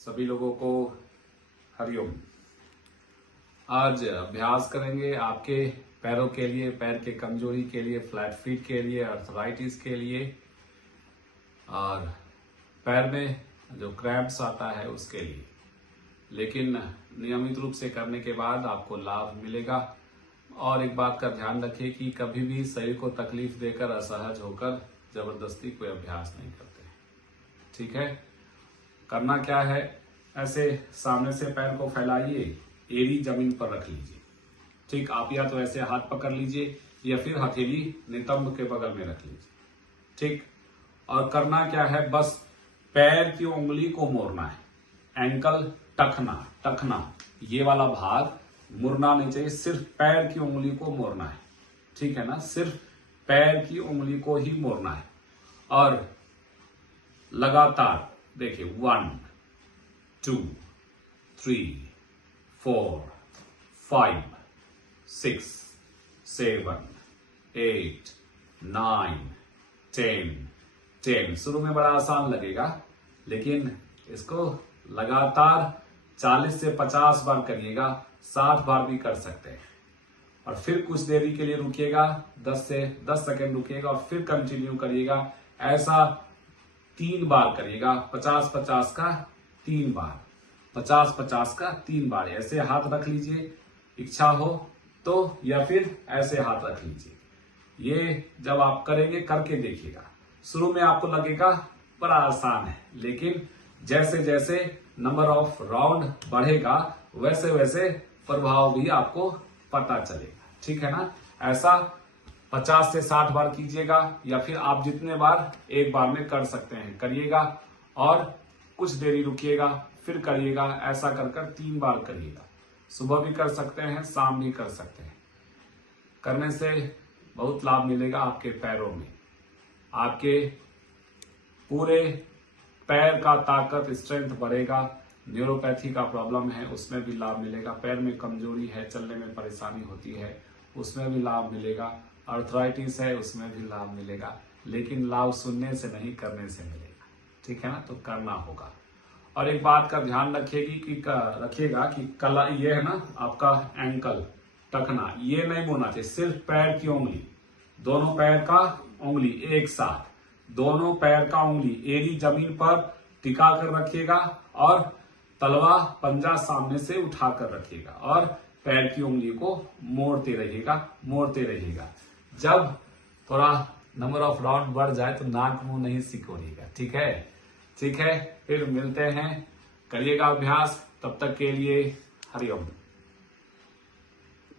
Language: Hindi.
सभी लोगों को हरिओम। आज अभ्यास करेंगे आपके पैरों के लिए, पैर के कमजोरी के लिए, फ्लैट फीट के लिए, आर्थराइटिस के लिए और पैर में जो क्रैम्प्स आता है उसके लिए। लेकिन नियमित रूप से करने के बाद आपको लाभ मिलेगा। और एक बात का ध्यान रखिए कि कभी भी शरीर को तकलीफ देकर, असहज होकर जबरदस्ती कोई अभ्यास नहीं करते। ठीक है, करना क्या है, ऐसे सामने से पैर को फैलाइए, एड़ी जमीन पर रख लीजिए। ठीक, आप या तो ऐसे हाथ पकड़ लीजिए या फिर हथेली नितंब के बगल में रख लीजिए। ठीक, और करना क्या है, बस पैर की उंगली को मोड़ना है। एंकल टखना ये वाला भाग मुड़ना नहीं चाहिए, सिर्फ पैर की उंगली को मोड़ना है। ठीक है ना, सिर्फ पैर की उंगली को ही मोड़ना है। और लगातार देखिए 1 2 3 4 5 6 7 8 9 10। शुरू में बड़ा आसान लगेगा, लेकिन इसको लगातार 40 से 50 बार करिएगा, 60 बार भी कर सकते हैं। और फिर कुछ देरी के लिए रुकिएगा, 10 से 10 सेकंड रुकिएगा और फिर कंटिन्यू करिएगा। ऐसा 3 बार करिएगा, 50-50 का 3 बार, 50-50 का 3 बार। ऐसे हाथ रख लीजिए इच्छा हो तो, या फिर ऐसे हाथ रख लीजिए। ये जब आप करेंगे करके देखिएगा। शुरू में आपको लगेगा बड़ा आसान है, लेकिन जैसे जैसे नंबर ऑफ राउंड बढ़ेगा वैसे वैसे प्रभाव भी आपको पता चलेगा। ठीक है ना, ऐसा 50 से 60 बार कीजिएगा, या फिर आप जितने बार एक बार में कर सकते हैं करिएगा। और कुछ देरी रुकिएगा, फिर करिएगा। ऐसा कर कर 3 बार करिएगा। सुबह भी कर सकते हैं, शाम भी कर सकते हैं। करने से बहुत लाभ मिलेगा आपके पैरों में। आपके पूरे पैर का ताकत, स्ट्रेंथ बढ़ेगा। न्यूरोपैथी का प्रॉब्लम है उसमें भी लाभ मिलेगा। पैर में कमजोरी है, चलने में परेशानी होती है, उसमें भी लाभ मिलेगा। आर्थराइटिस है, उसमें भी लाभ मिलेगा। लेकिन लाभ सुनने से नहीं, करने से मिलेगा। ठीक है ना, तो करना होगा। और एक बात का ध्यान रखिएगा कि कला ये है ना आपका एंकल टखना, ये नहीं मोड़ना चाहिए। सिर्फ पैर की उंगली, दोनों पैर का उंगली एक साथ, दोनों पैर का उंगली एड़ी जमीन पर टिका कर रखिएगा और तलवा पंजा सामने से उठाकर रखिएगा और पैर की उंगली को मोड़ते रहिएगा। जब थोड़ा नंबर ऑफ राउंड बढ़ जाए तो नाक मुंह नहीं सिकोड़िएगा। ठीक है, फिर मिलते हैं। करिएगा अभ्यास, तब तक के लिए हरिओम।